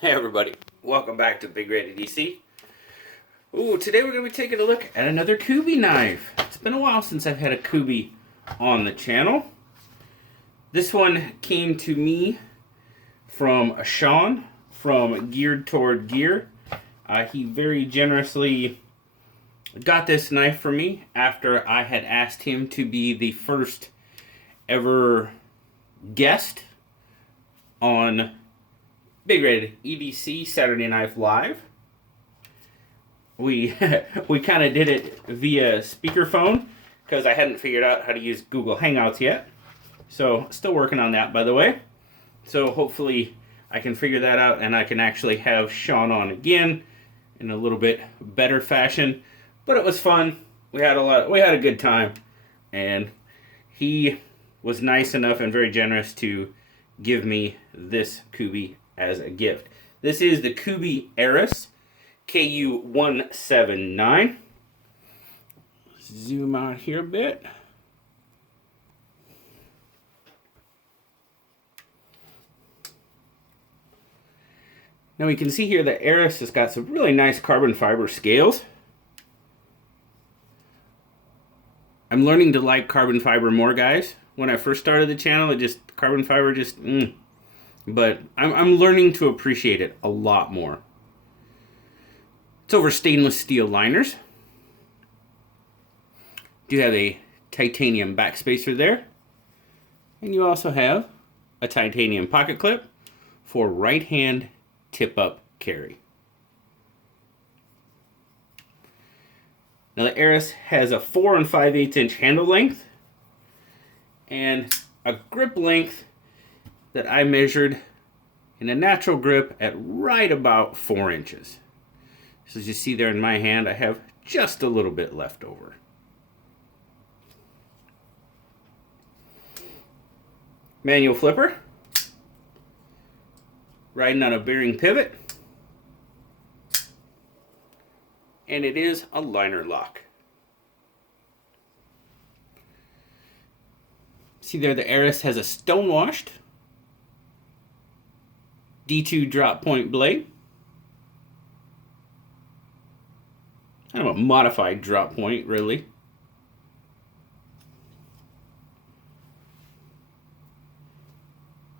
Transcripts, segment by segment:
Hey everybody, welcome back to BigRedEDC. Ooh, today we're going to be taking a look at another Kubey knife. It's been a while since I've had a Kubey on the channel. This one came to me from Sean from Geared Toward Gear. He very generously got this knife for me after I had asked him to be the first ever guest on BigRedEDC Saturday Night Live. We kind of did it via speakerphone because I hadn't figured out how to use Google Hangouts yet. So still working on that, by the way. So hopefully I can figure that out and I can actually have Sean on again in a little bit better fashion. But it was fun. We had a good time, and he was nice enough and very generous to give me this Kubey as a gift. This is the Kubey Eris KU179. Zoom out here a bit. Now we can see here that Eris has got some really nice carbon fiber scales. I'm learning to like carbon fiber more, guys. When I first started the channel, carbon fiber but I'm learning to appreciate it a lot more. It's over stainless steel liners. You have a titanium backspacer there. And you also have a titanium pocket clip for right hand tip up carry. Now the Eris has a 4 5/8 inch handle length and a grip length that I measured in a natural grip at right about 4 inches. So as you see there in my hand, I have just a little bit left over. Manual flipper. Riding on a bearing pivot. And it is a liner lock. See there, the Eris has a stone-washed D2 drop point blade. Kind of a modified drop point, really.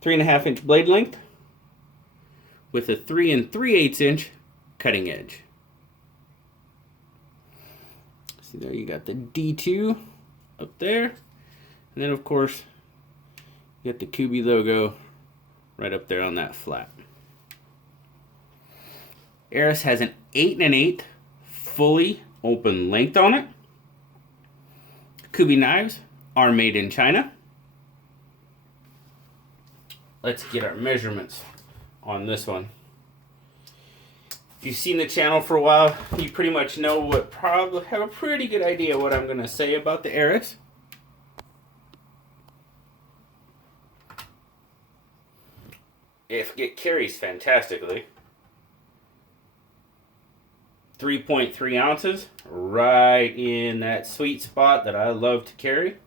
Three and a half inch blade length with a 3 3/8 inch cutting edge. See there, you got the D2 up there. And then, of course, you got the Kubey logo right up there on that flap. Eris has an 8 1/8 fully open length on it. Kubey knives are made in China. Let's get our measurements on this one. If you've seen the channel for a while, you pretty much know probably have a pretty good idea what I'm going to say about the Eris. It carries fantastically. 3.3 ounces, right in that sweet spot that I love to carry.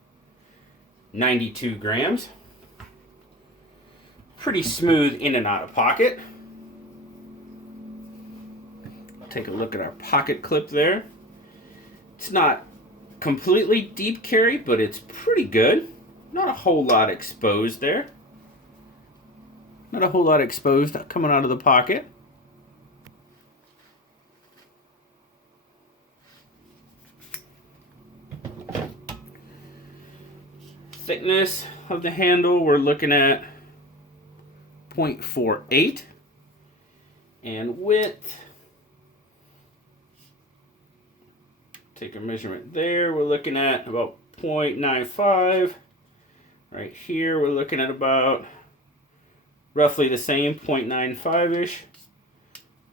92 grams. Pretty smooth in and out of pocket. I'll take a look at our pocket clip there. It's not completely deep carry, but it's pretty good. Not a whole lot exposed there. Not a whole lot exposed coming out of the pocket. Thickness of the handle, we're looking at 0.48. And width, take a measurement there, we're looking at about 0.95. Right here, we're looking at about roughly the same, 0.95-ish.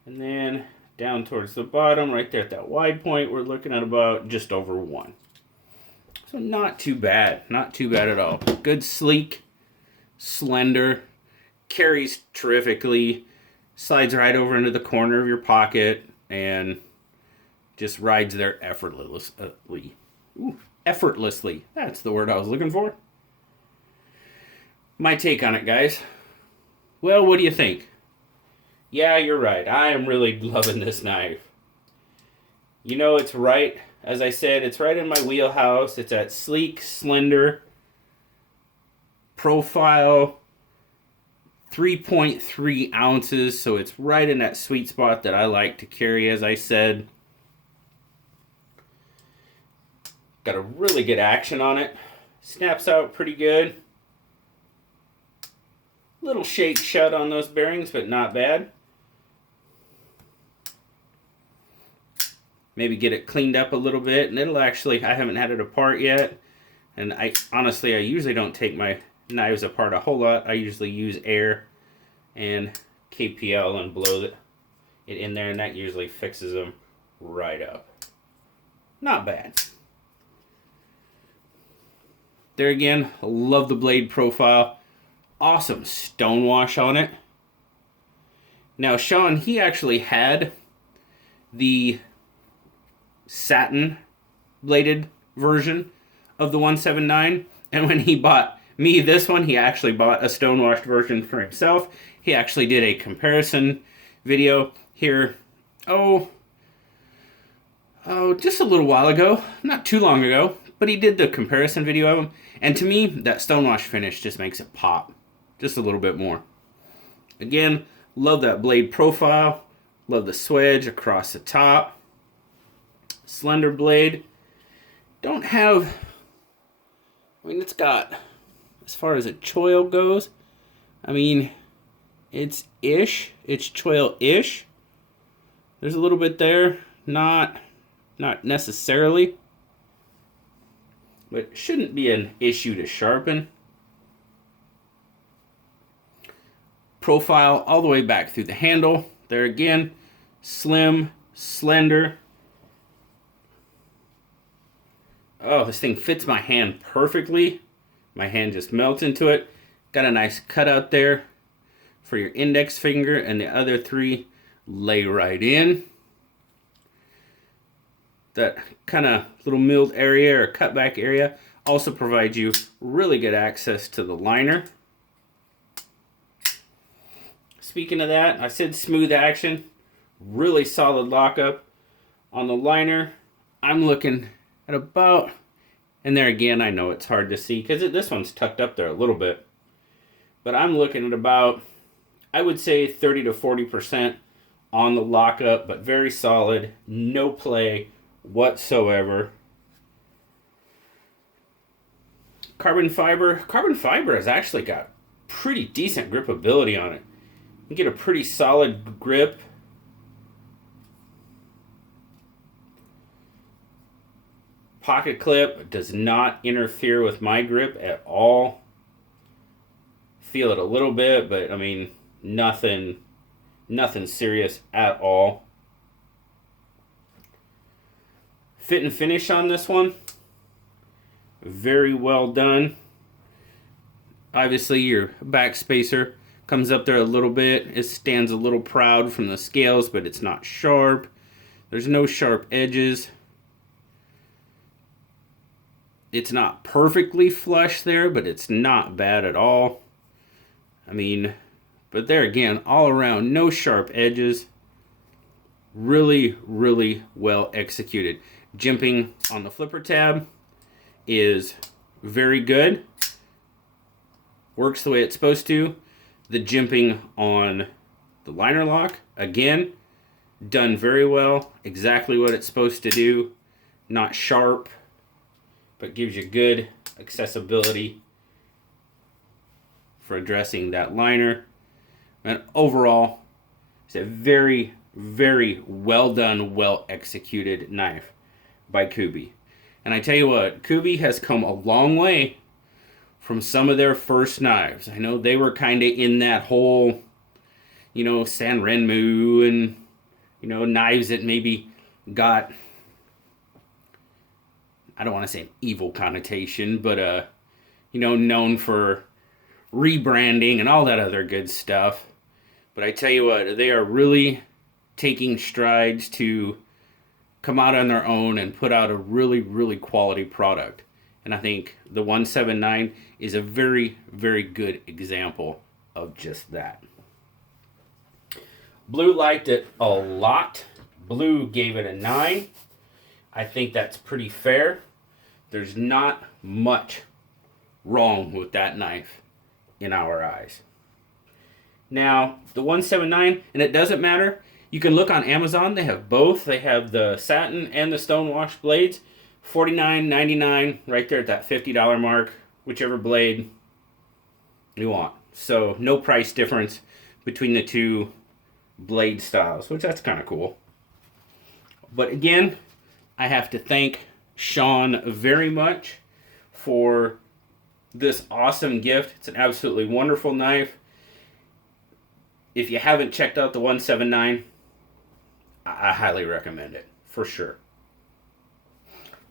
And then down towards the bottom, right there at that wide point, we're looking at about just over 1. So not too bad, not too bad at all. Good, sleek, slender, carries terrifically, slides right over into the corner of your pocket, and just rides there effortlessly. Ooh, effortlessly, that's the word I was looking for. My take on it, guys. Well, what do you think? Yeah, you're right. I am really loving this knife. You know, it's right, as I said, it's right in my wheelhouse. It's that sleek, slender profile, 3.3 ounces, so it's right in that sweet spot that I like to carry, as I said. Got a really good action on it. Snaps out pretty good. Little shake shut on those bearings, but not bad. Maybe get it cleaned up a little bit, and it'll actually, I haven't had it apart yet. And I honestly usually don't take my knives apart a whole lot. I usually use air and KPL and blow it in there, and that usually fixes them right up. Not bad. There again, love the blade profile. Awesome stonewash on it. Now Sean, he actually had the satin bladed version of the 179, and when he bought me this one, he actually bought a stonewashed version for himself. He actually did a comparison video here, just a little while ago, not too long ago, but he did the comparison video of them, and to me, that stonewash finish just makes it pop just a little bit more. Again, love that blade profile, love the swedge across the top, slender blade. Don't have, I mean, it's got, as far as a choil goes, I mean, it's choil-ish. There's a little bit there, not necessarily, but shouldn't be an issue to sharpen. Profile all the way back through the handle. There again, slim, slender. Oh, this thing fits my hand perfectly. My hand just melts into it. Got a nice cutout there for your index finger, and the other three lay right in. That kind of little milled area or cutback area also provides you really good access to the liner. Speaking of that, I said smooth action, really solid lockup on the liner. I'm looking at about, and there again, I know it's hard to see because this one's tucked up there a little bit, but I'm looking at about, I would say 30 to 40% on the lockup, but very solid, no play whatsoever. Carbon fiber has actually got pretty decent gripability on it. You get a pretty solid grip. Pocket clip does not interfere with my grip at all. Feel it a little bit, but I mean, nothing serious at all. Fit and finish on this one, very well done. Obviously your back spacer comes up there a little bit. It stands a little proud from the scales, but it's not sharp. There's no sharp edges. It's not perfectly flush there, but it's not bad at all. I mean, but there again, all around, no sharp edges. Really, really well executed. Jimping on the flipper tab is very good. Works the way it's supposed to. The jimping on the liner lock, again, done very well. Exactly what it's supposed to do. Not sharp, but gives you good accessibility for addressing that liner. And overall, it's a very, very well done, well executed knife by Kubey. And I tell you what, Kubey has come a long way from some of their first knives. I know they were kind of in that whole, San Renmu and, knives that maybe got, I don't want to say an evil connotation, but, known for rebranding and all that other good stuff. But I tell you what, they are really taking strides to come out on their own and put out a really, really quality product. And I think the 179 is a very, very good example of just that. Blue liked it a lot. Blue gave it a 9. I think that's pretty fair. There's not much wrong with that knife in our eyes. Now, the 179, and it doesn't matter. You can look on Amazon. They have both. They have the satin and the stonewash blades. $49.99 right there at that $50 mark. Whichever blade you want. So, no price difference between the two blade styles, which that's kind of cool. But again, I have to thank Sean very much for this awesome gift. It's an absolutely wonderful knife. If you haven't checked out the 179, I highly recommend it, for sure.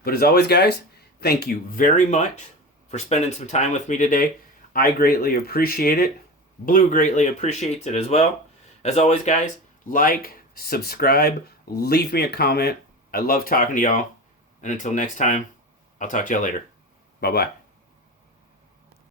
But as always, guys, thank you very much for spending some time with me today. I greatly appreciate it. Blue greatly appreciates it as well. As always, guys, like, subscribe, leave me a comment. I love talking to y'all. And until next time, I'll talk to y'all later. Bye-bye.